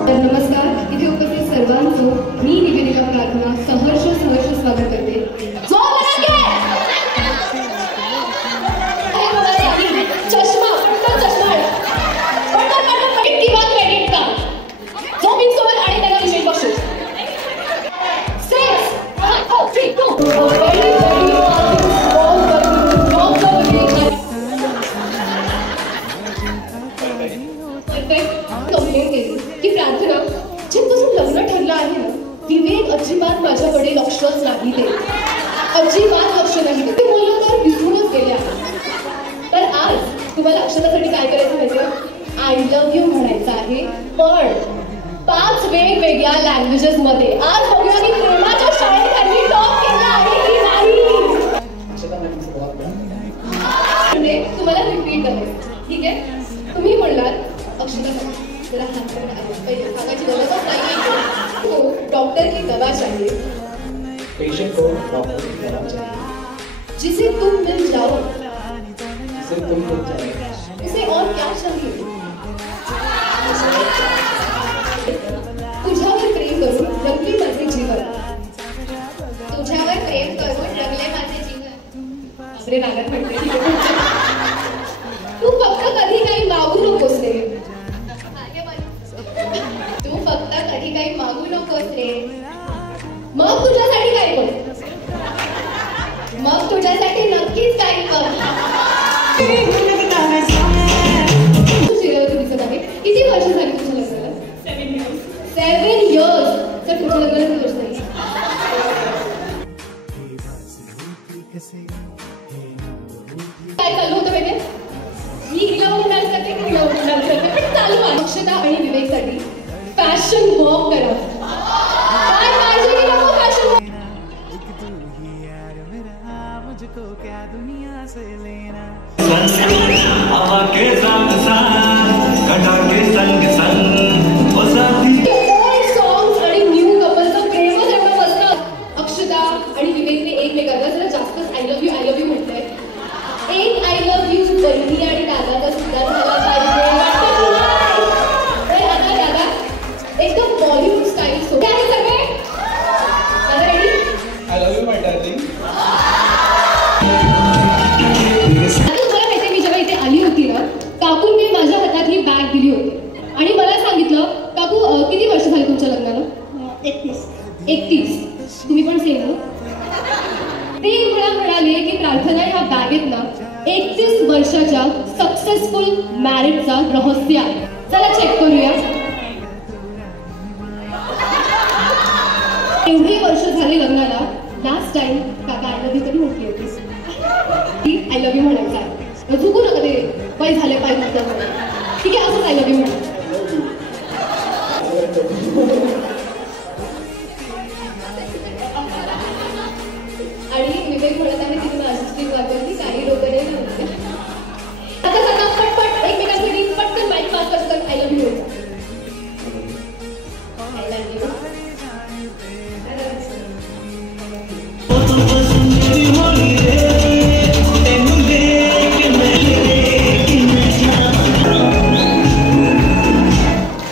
नमस्कार, इथे उपस्थित सर्वांचं मी निवेदिता प्रार्थना सहर्ष स्वागत करते. चष्मा किंवा क्रेडिट कार्ड जो मी सोबत आणि त्याला विशेष बक्षीस कंप्लेंट केली की प्रार्थना जेव्हापासून लग्न ठरलं आहे ना विवेक अजिबात माझ्याकडे लक्षच नाही ते अजिबात लक्ष नाही ते बोललो तर विसरूनच गेले आहे. तर आज तुम्हाला अक्षतासाठी काय करायचं माहिती आय लव्ह यू म्हणायचं आहे पण 5 वेगवेगळ्या लँग्वेजेस मध्ये. आज बघूया की प्रेमाच्या शाळेत त्यांनी टॉप केला आहे की नाही. म्हणजे तुम्हाला रिपीट करायचं ठीक आहे. तुम्ही म्हणलात अक्षता जरा हात पहिले सांगायची गरजच नाही. तो डॉक्टर की दवा चाहिए, पेशेंट को डॉक्टर की दवा चाहिए, जिसे तुम मिल जाओ, जिसे तुम मिल जाओ, उसे और क्या चाहिए. तुझ्यावर प्रेम करून रंगले माझे जीवन, तुझ्यावर प्रेम करून रंगले माझे जीवन. अरे नागत म्हणते तू फक्त कधी काही मागू नकोस रे, तू फक्त कधी काही मागू नकोस रे. मग तुझ्यासाठी काय कर, मग तुझ्यासाठी नक्कीच काय कर. दिसत आहे. किती वर्ष झाली तुझ्या लग्नाला? 7 years. तर तुझ्या लग्नाला किती वर्ष झाली? काय चालू होतं माहिती मी हिला डान्स करते की हिला डान्स करते पण चालू आहे. अक्षता आणि विवेकसाठी फॅशन वॉक करा. काय पाहिजे की नको फॅशन सॉंग्स आणि न्यू कपलचं प्रेमच एवढं बसतं. अक्षता आणि विवेकने एकमेकांना जरा जास्तच आय लव्ह यू म्हटलंय. एक आय लव्ह यू बहिणी आणि दादाचा सुद्धा झाला पाहिजे. आता दादा एकदम बॉलिवूड स्टाईल सो काय सगळे दादा ready. I love you my darling. आता तुम्हाला माहिती मी जेव्हा इथे आली होती ना काकूंनी माझ्या हातात ही बॅग दिली होती आणि मला सांगितलं काकू किती वर्ष झाली तुमच्या लग्नाला? 31. तुम्ही पण सेम ना. ते मला म्हणाले की प्रार्थना ह्या बॅगेत ना 31 वर्षाच्या सक्सेसफुल मॅरेजचा रहस्य आहे. चला चेक करूया. एवढे वर्ष झाले लग्नाला. लास्ट टाइम काका आय लव्ह यू कधी म्हटली होती? आय लव्ह यू म्हणायचं आहे. चुकू नका ते वय झाले पाहिजे ठीक आहे असंच आय लव्ह यू म्हणा. आणि विवेक म्हणत आहे तिने माझी वापरली काही लोक नाही म्हणते. आता सांगा पटपट एकमेकांसाठी पटकन माईक पास करतात I love you. I love you.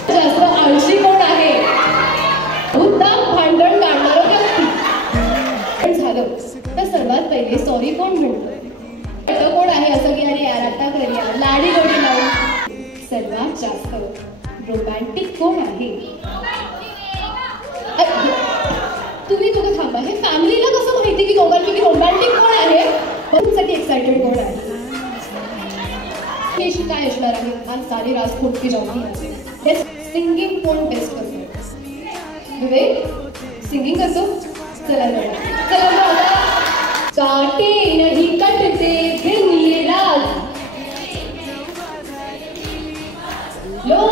जास्त आळशी कोण आहे? मुद्दाम भांडण काढणारं व्यक्ती. पण झालं तर सर्वात पहिले सॉरी कोण म्हणतं? कोण आहे असं की अरे यार आता करूया लाडी गोडी लावून. सर्वात जास्त रोमॅन्टिक कोण आहे? तुम्ही दोघं थांबा. हे फॅमिलीला कसं माहिती की दोघांपैकी रोमॅन्टिक कोण आहे? बघण्यासाठी एक्साइटेड कोण आहे? हे काय असणार आहे? आज सारी रात खोटकी जाऊन हे सिंगिंग कोण बेस्ट करतो? विवेक सिंगिंग करतो. चला चला काटे नहीं कटते दिन ये रात लोग